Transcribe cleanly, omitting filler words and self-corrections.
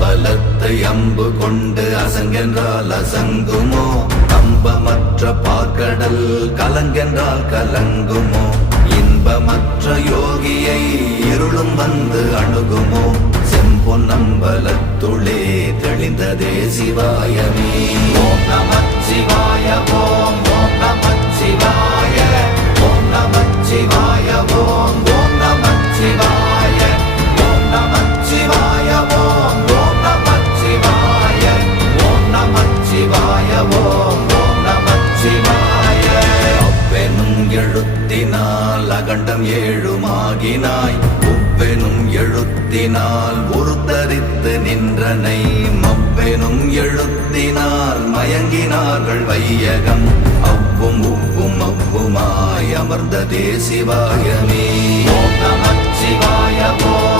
அம்பலத்தை அம்பு கொண்டு அசங்கென்றால் அசங்குமோ? கம்பமற்ற பார்க்கடல் கலங்கென்றால் கலங்குமோ? இன்பமற்ற யோகியை இருளும் வந்து அணுகுமோ? செம்பொன்னம்பலத்துளே தெளிந்ததே சிவாயமே. ஓம் நமச்சிவாய ஓம் ஓம் நமச்சிவாய ஓம் நமச்சிவாய ஓம் ஓம் நமச்சிவாய ஓம் நமச்சிவாய ஓம் ஓம் நமச்சிவாய ஓம் நமச்சிவாய ஓம் ஓம் நமச்சிவாய. அவ்வெனும் எழுத்தினால் அகண்டம் ஏழுமாகினாய், உவ்வெனும் எழுத்தினால் உருத்தரித்து நின்றனை, மவ்வெனும் எழுத்தினால் மயங்கினார்கள் வையகம், அவ்வும் உவ்வும் அவ்வுமாய் அமர்ந்ததே சிவாயமே. ஓம் நமச்சிவாய ஓம்